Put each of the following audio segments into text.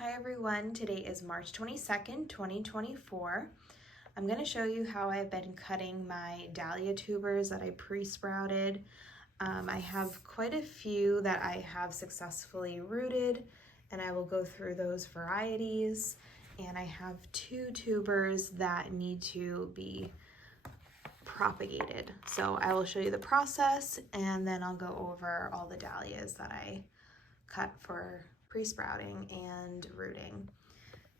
Hi everyone, today is March 22nd, 2024. I'm going to show you how I've been cutting my dahlia tubers that I pre-sprouted. I have quite a few that I have successfully rooted, and I will go through those varieties. And I have 2 tubers that need to be propagated. So I will show you the process, and then I'll go over all the dahlias that I cut for pre-sprouting and rooting.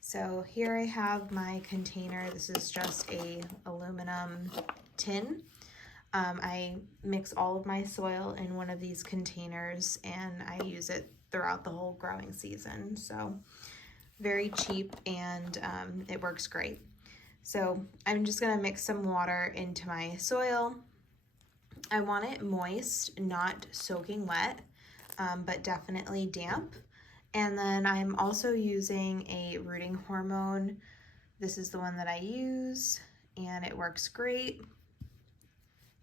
So here I have my container. This is just a aluminum tin. I mix all of my soil in one of these containers and I use it throughout the whole growing season. So very cheap, and it works great. So I'm just gonna mix some water into my soil. I want it moist, not soaking wet, but definitely damp. And then I'm also using a rooting hormone. This is the one that I use, and it works great.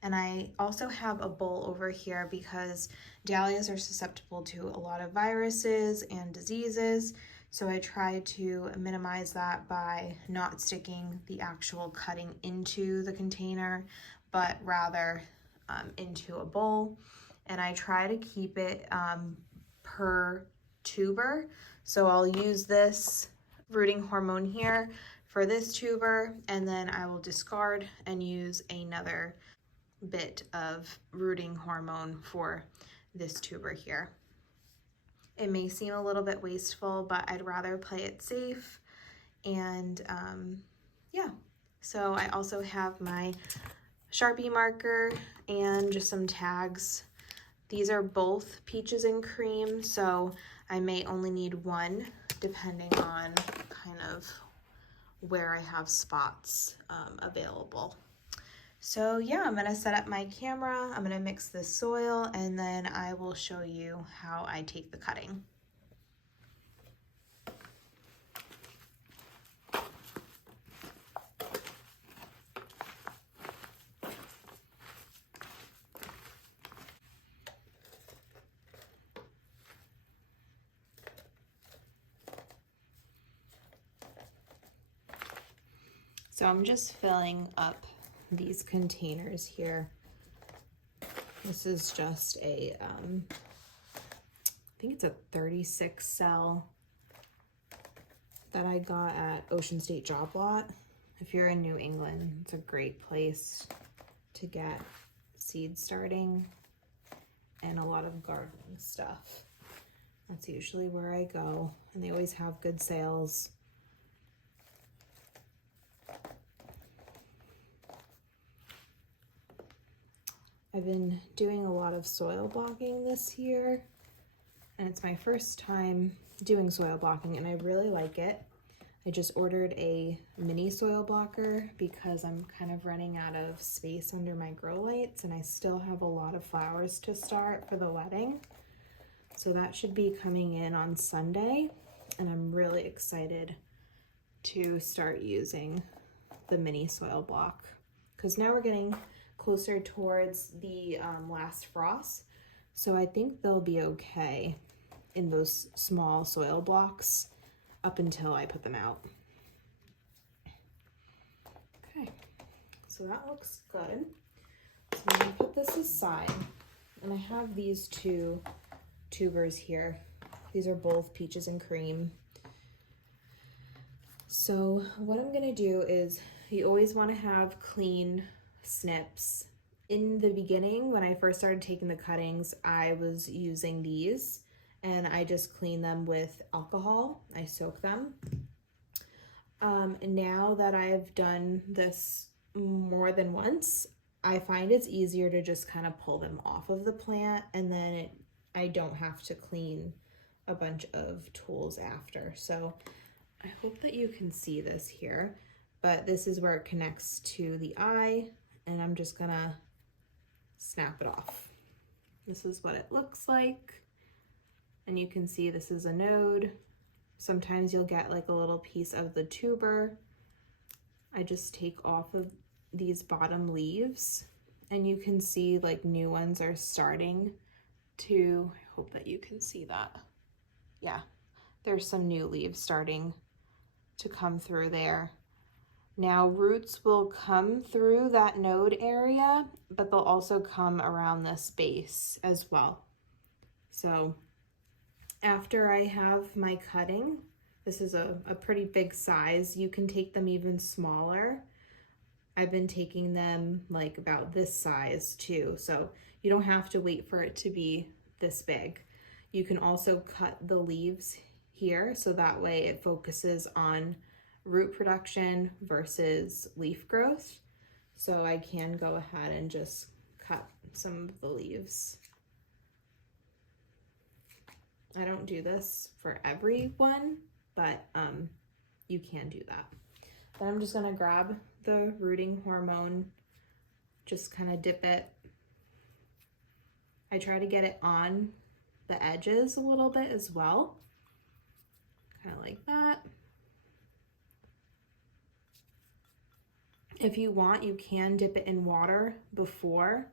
And I also have a bowl over here because dahlias are susceptible to a lot of viruses and diseases. So I try to minimize that by not sticking the actual cutting into the container, but rather into a bowl. And I try to keep it per tuber. So I'll use this rooting hormone here for this tuber, and then I will discard and use another bit of rooting hormone for this tuber here. It may seem a little bit wasteful, but I'd rather play it safe. And yeah, so I also have my Sharpie marker and just some tags. These are both peaches and cream, so I may only need one depending on kind of where I have spots available. So yeah, I'm gonna set up my camera, I'm gonna mix this soil, and then I will show you how I take the cutting. So I'm just filling up these containers here. This is just a, I think it's a 36 cell that I got at Ocean State Job Lot. If you're in New England, it's a great place to get seed starting and a lot of gardening stuff. That's usually where I go, and they always have good sales. I've been doing a lot of soil blocking this year, and it's my first time doing soil blocking, and I really like it. I just ordered a mini soil blocker because I'm kind of running out of space under my grow lights, and I still have a lot of flowers to start for the wedding. So that should be coming in on Sunday, and I'm really excited to start using the mini soil block because now we're getting closer towards the last frost, so I think they'll be okay in those small soil blocks up until I put them out. Okay, so that looks good. So I'm gonna put this aside, and I have these 2 tubers here. These are both peaches and cream. So what I'm gonna do is, you always want to have clean snips. In the beginning, when I first started taking the cuttings, I was using these, and I just clean them with alcohol. I soak them. Now that I've done this more than once, I find it's easier to just kind of pull them off of the plant, and then I don't have to clean a bunch of tools after. So I hope that you can see this here, but this is where it connects to the eye, and I'm just gonna snap it off. This is what it looks like, and you can see this is a node. Sometimes you'll get like a little piece of the tuber. I just take off of these bottom leaves, and you can see like new ones are starting to, I hope that you can see that. Yeah, there's some new leaves starting to come through there. Now roots will come through that node area, but they'll also come around this base as well. So after I have my cutting, this is a pretty big size. You can take them even smaller. I've been taking them like about this size too. So you don't have to wait for it to be this big. You can also cut the leaves here so that way it focuses on root production versus leaf growth. So I can go ahead and just cut some of the leaves. I don't do this for everyone, but you can do that. Then I'm just gonna grab the rooting hormone, just kind of dip it. I try to get it on the edges a little bit as well, kind of like that. If you want, you can dip it in water before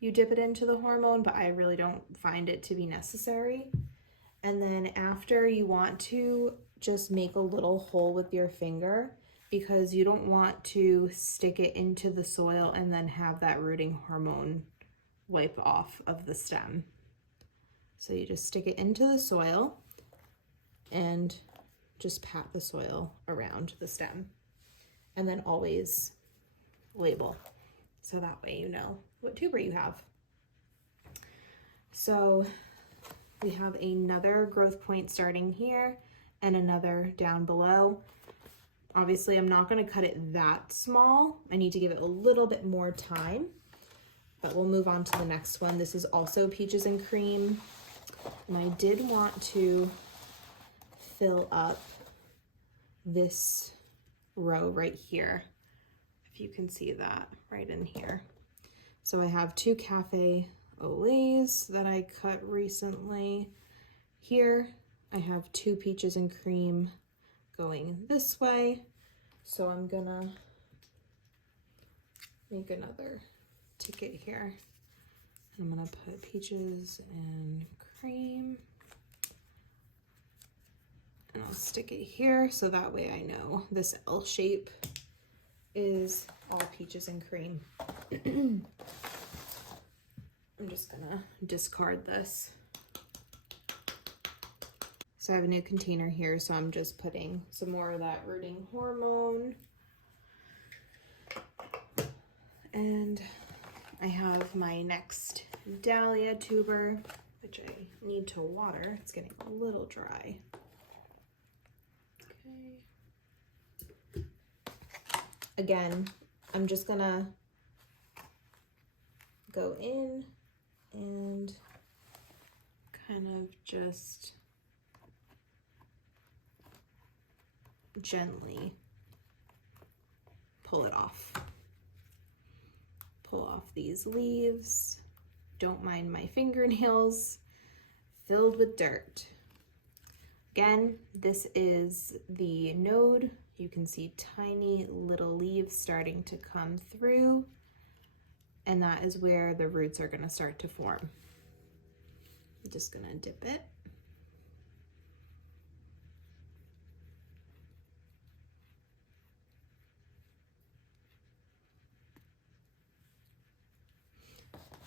you dip it into the hormone, but I really don't find it to be necessary. And then after, you want to just make a little hole with your finger because you don't want to stick it into the soil and then have that rooting hormone wipe off of the stem. So you just stick it into the soil and just pat the soil around the stem, and then always label so that way you know what tuber you have. So we have another growth point starting here and another down below. Obviously, I'm not going to cut it that small. I need to give it a little bit more time, but we'll move on to the next one. This is also peaches and cream, and I did want to fill up this row right here, if you can see that right in here. So I have 2 cafe au laits that I cut recently. Here I have 2 peaches and cream going this way. So I'm gonna make another ticket here. I'm gonna put peaches and cream, and I'll stick it here so that way I know this L shape is all peaches and cream. I'm just gonna discard this. So I have a new container here, so I'm just putting some more of that rooting hormone. And I have my next Dahlia tuber, which I need to water. It's getting a little dry. Okay. Again, I'm just gonna go in and kind of just gently pull it off. Pull off these leaves. Don't mind my fingernails filled with dirt. Again, this is the node. You can see tiny little leaves starting to come through, and that is where the roots are going to start to form. I'm just going to dip it.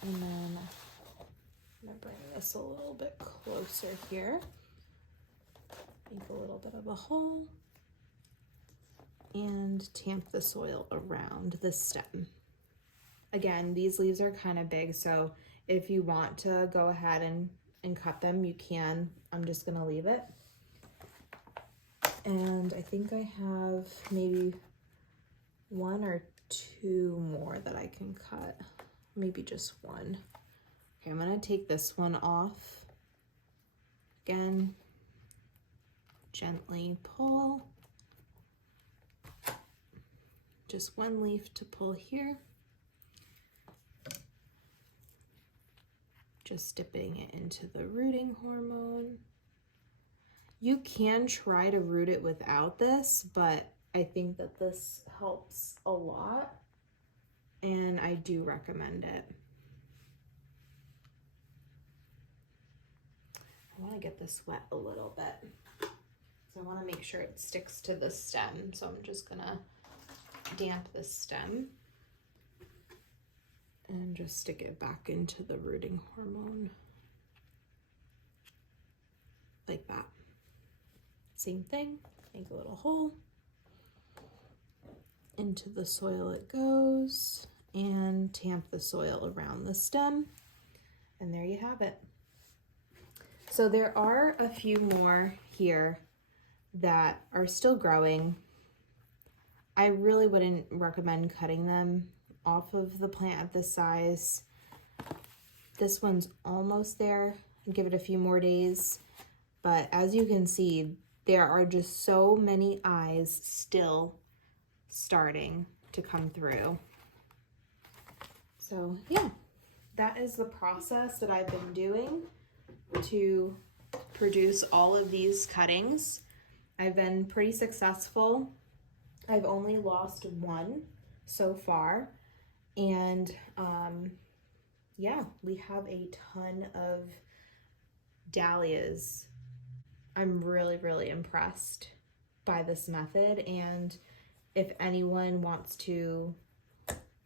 And then I'm going to bring this a little bit closer here. Make a little bit of a hole and tamp the soil around the stem. Again, these leaves are kind of big, so if you want to go ahead and cut them, you can. I'm just going to leave it. And I think I have maybe 1 or 2 more that I can cut. Maybe just 1. Okay, I'm gonna take this one off. Again, gently pull. Just 1 leaf to pull here. Just dipping it into the rooting hormone. You can try to root it without this, but I think that this helps a lot, and I do recommend it. I want to get this wet a little bit. So I want to make sure it sticks to the stem. So I'm just gonna damp the stem and just stick it back into the rooting hormone. Like that. Same thing, make a little hole. Into the soil it goes, and tamp the soil around the stem. And there you have it. So there are a few more here that are still growing. I really wouldn't recommend cutting them off of the plant at this size. This one's almost there. I'll give it a few more days. But as you can see, there are just so many eyes still starting to come through. So yeah, that is the process that I've been doing to produce all of these cuttings. I've been pretty successful. I've only lost one so far, and yeah, we have a ton of dahlias. I'm really impressed by this method, and if anyone wants to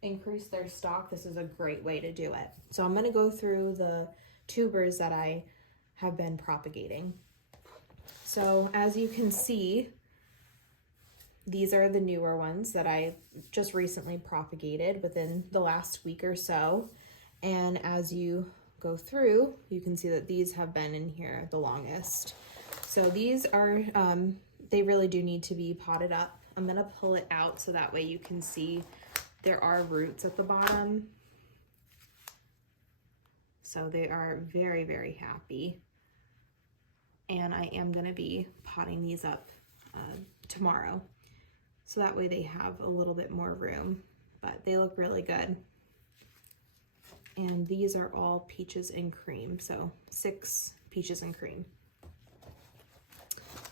increase their stock, this is a great way to do it. So I'm going to go through the tubers that I have been propagating. So as you can see, these are the newer ones that I just recently propagated within the last week or so. And as you go through, you can see that these have been in here the longest. So these are, they really do need to be potted up. I'm gonna pull it out so that way you can see there are roots at the bottom. So they are very happy. And I am gonna be potting these up tomorrow. So that way they have a little bit more room, but they look really good. And these are all peaches and cream, so 6 peaches and cream.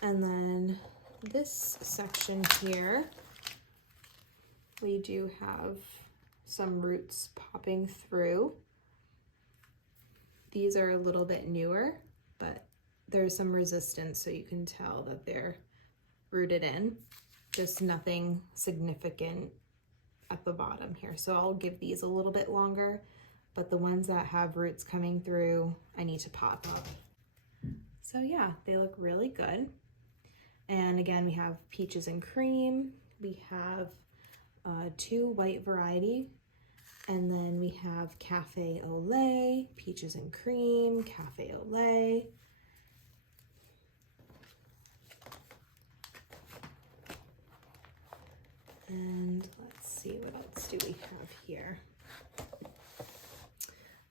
And then this section here, we do have some roots popping through. These are a little bit newer, but there's some resistance, so you can tell that they're rooted in. Just nothing significant at the bottom here. So I'll give these a little bit longer, but the ones that have roots coming through, I need to pop up. So yeah, they look really good. And again, we have peaches and cream. We have 2 white variety. And then we have cafe au lait, peaches and cream, cafe au lait. And let's see, what else do we have here?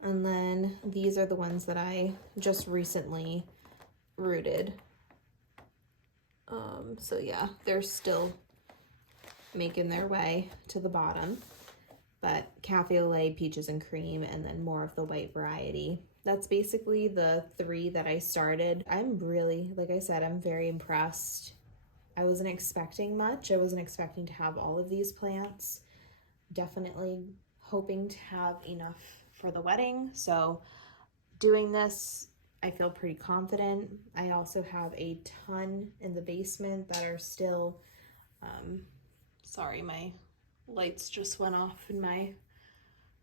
And then these are the ones that I just recently rooted. So yeah, they're still making their way to the bottom. But cafe au lait, peaches and cream, and then more of the white variety. That's basically the 3 that I started. I'm really, like I said, I'm very impressed. I wasn't expecting much. I wasn't expecting to have all of these plants. Definitely hoping to have enough for the wedding. So doing this, I feel pretty confident. I also have a ton in the basement that are still, sorry, my lights just went off in my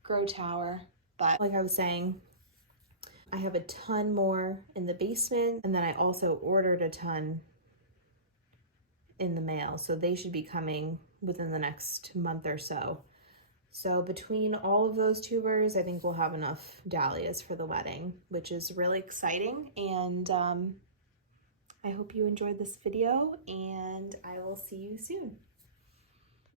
grow tower. But like I was saying, I have a ton more in the basement, and then I also ordered a ton in the mail, so they should be coming within the next month or so. So between all of those tubers, I think we'll have enough dahlias for the wedding, which is really exciting. And I hope you enjoyed this video, and I will see you soon.